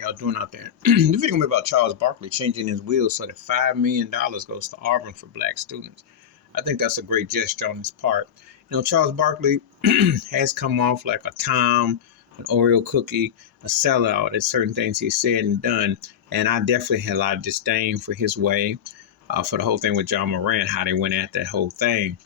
y'all doing out there? The video gonna be about Charles Barkley changing his will so that $5 million goes to Auburn for black students. I think that's a great gesture on his part. You know, Charles Barkley has come off like a Tom, an Oreo cookie, a sellout at certain things he said and done. And I definitely had a lot of disdain for his way, for the whole thing with John Morant, how they went at that whole thing,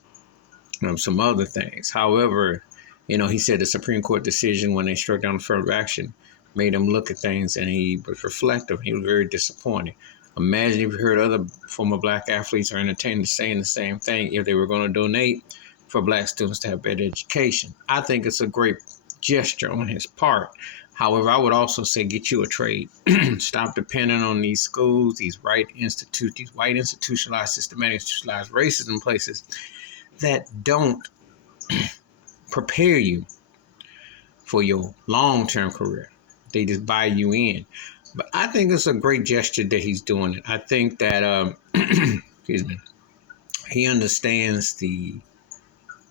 some other things. However, you know, he said the Supreme Court decision when they struck down affirmative action made him look at things, and he was reflective. He was very disappointed. Imagine if you heard other former black athletes or entertainers saying the same thing if they were going to donate for black students to have better education. I think it's a great gesture on his part. However, I would also say get you a trade. Stop depending on these schools, these white institutionalized, systematic institutionalized racism places that don't prepare you for your long-term career. They just buy you in. But I think it's a great gesture that he's doing it. I think that, excuse me, he understands the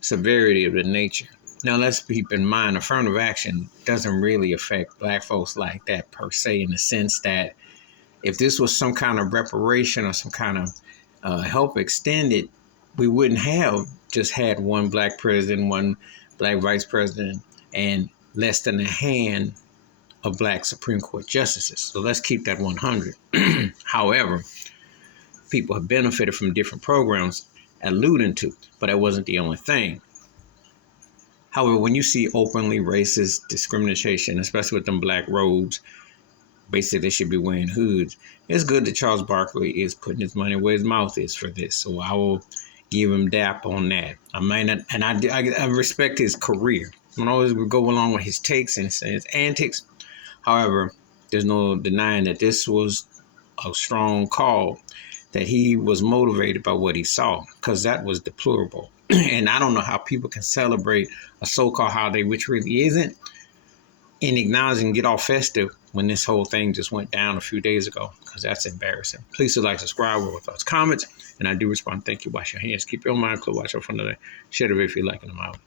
severity of the nature. Now, let's keep in mind, affirmative action doesn't really affect black folks like that per se, in the sense that if this was some kind of reparation or some kind of help extended, we wouldn't have just had one black president, one black vice president, and less than a hand of black Supreme Court justices. So let's keep that 100. However, people have benefited from different programs alluding to, but that wasn't the only thing. However, when you see openly racist discrimination, especially with them black robes, basically they should be wearing hoods. It's good that Charles Barkley is putting his money where his mouth is for this. So I will give him dap on that. I mean, and I respect his career. I always go along with his takes and his antics. However, there's no denying that this was a strong call, that he was motivated by what he saw, because that was deplorable. And I don't know how people can celebrate a so-called holiday, which really isn't, and acknowledge and get all festive when this whole thing just went down a few days ago, because that's embarrassing. Please like, subscribe with those comments, and I do respond. Thank you. Wash your hands. Keep your mind clear. Watch out for another. Share the video if you're liking them out.